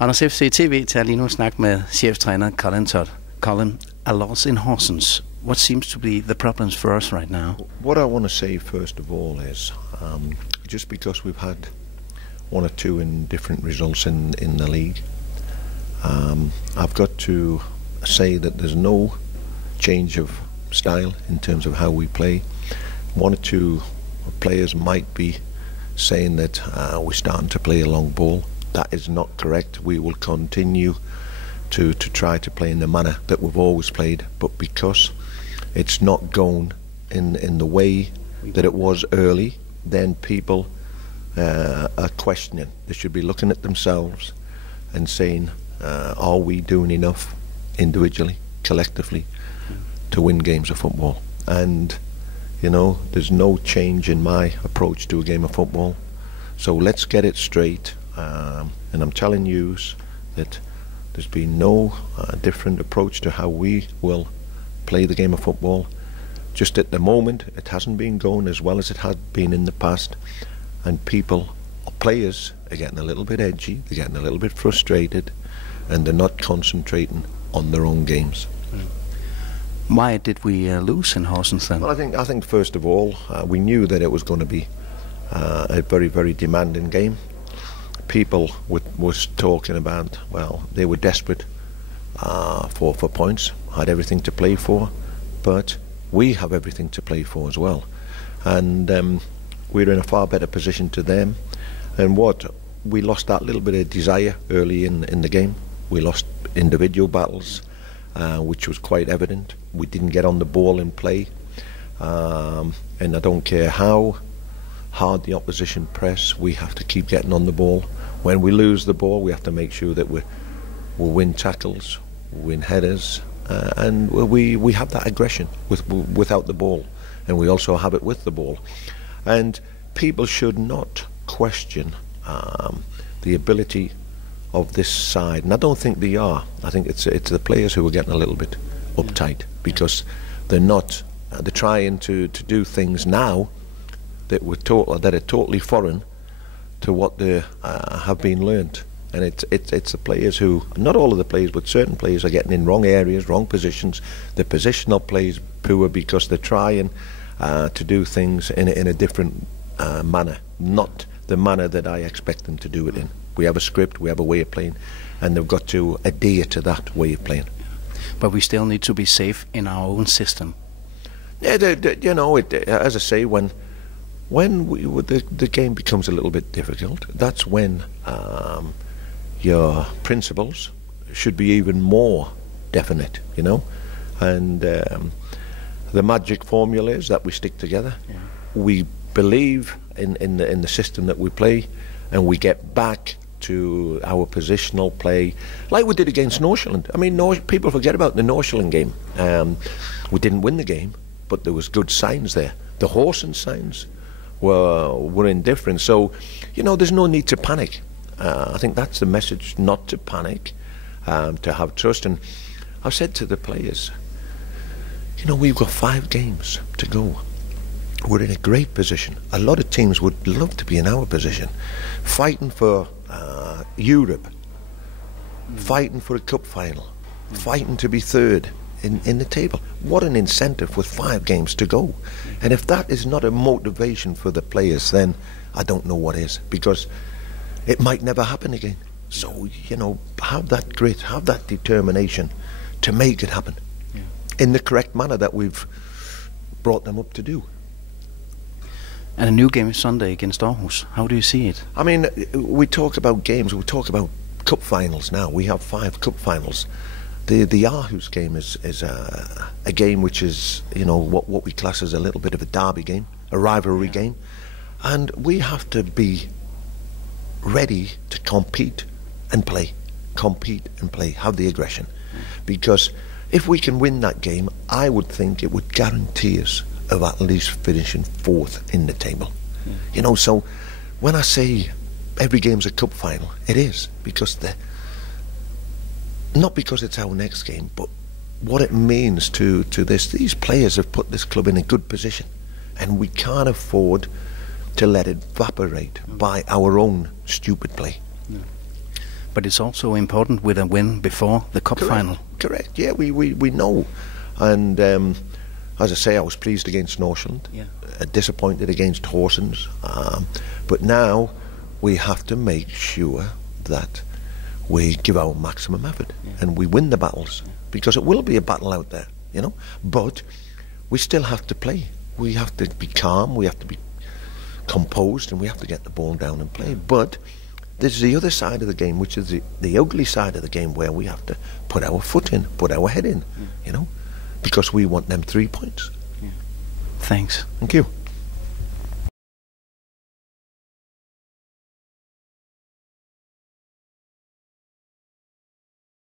Randers FC TV tager lige nu snak med cheftræner Colin Todd. Colin, a loss in Horsens. What seems to be the problems for us right now? What I want to say first of all is, just because we've had one or two in different results in the league, I've got to say that there's no change of style in terms of how we play. One or two players might be saying that we're starting to play a long ball. That is not correct. We will continue to try to play in the manner that we've always played, but because it's not going in the way that it was early, then people are questioning. They should be looking at themselves and saying, are we doing enough individually, collectively, to win games of football? And you know, there's no change in my approach to a game of football. So let's get it straight. And I'm telling you that there's been no different approach to how we will play the game of football. Just at the moment, it hasn't been going as well as it had been in the past, and people, or players, are getting a little bit edgy, they're getting a little bit frustrated, and they're not concentrating on their own games. Why did we lose in Horsens then? Well, I think first of all, we knew that it was going to be a very, very demanding game. People was talking about, well, they were desperate for points, had everything to play for, but we have everything to play for as well. And we're in a far better position to them. And we lost that little bit of desire early in the game. We lost individual battles, which was quite evident. We didn't get on the ball and play. And I don't care how hard the opposition press, we have to keep getting on the ball. When we lose the ball, we have to make sure that we'll win tackles, win headers, and we have that aggression without the ball, and we also have it with the ball. And people should not question the ability of this side, and I don't think they are. I think it's the players who are getting a little bit uptight because they're trying to do things now that are totally foreign to what they have been learnt. And it's the players who, not all of the players, but certain players are getting in wrong areas, wrong positions. The positional play is poor because they're trying to do things in a different manner, not the manner that I expect them to do it in. We have a script, we have a way of playing, and they've got to adhere to that way of playing. But we still need to be safe in our own system. Yeah, you know, as I say, when the game becomes a little bit difficult, that's when your principles should be even more definite, you know. And the magic formula is that we stick together. Yeah. We believe in the system that we play, and we get back to our positional play like we did against Northland. I mean, people forget about the Northland game. We didn't win the game, but there was good signs there. The Horsens signs were indifferent. So, you know, there's no need to panic. I think that's the message, not to panic, to have trust. And I've said to the players, you know, we've got 5 games to go. We're in a great position. A lot of teams would love to be in our position, fighting for Europe, fighting for a cup final, fighting to be third in the table. What an incentive with 5 games to go. And if that is not a motivation for the players, then I don't know what is, because it might never happen again. So, you know, have that grit, have that determination to make it happen in the correct manner that we've brought them up to do. And a new game Sunday against Aarhus. How do you see it? I mean, we talk about games, we talk about cup finals now. We have 5 cup finals. The Aarhus game is a game which is, you know, what we class as a little bit of a derby game, a rivalry game. And we have to be ready to compete and play, have the aggression. Because if we can win that game, I would think it would guarantee us of at least finishing 4th in the table. You know, so when I say every game's a cup final, it is, because not because it's our next game, but what it means to these players have put this club in a good position, and we can't afford to let it evaporate by our own stupid play. But it's also important with a win before the cup final. Correct. Yeah, we know. And as I say, I was pleased against Northland, disappointed against Horsens. But now we have to make sure that we give our maximum effort and we win the battles, because it will be a battle out there, you know. But we still have to play. We have to be calm, we have to be composed, and we have to get the ball down and play. But there's the other side of the game, which is the ugly side of the game, where we have to put our foot in, put our head in, you know, because we want them 3 points. Thanks. Thank you.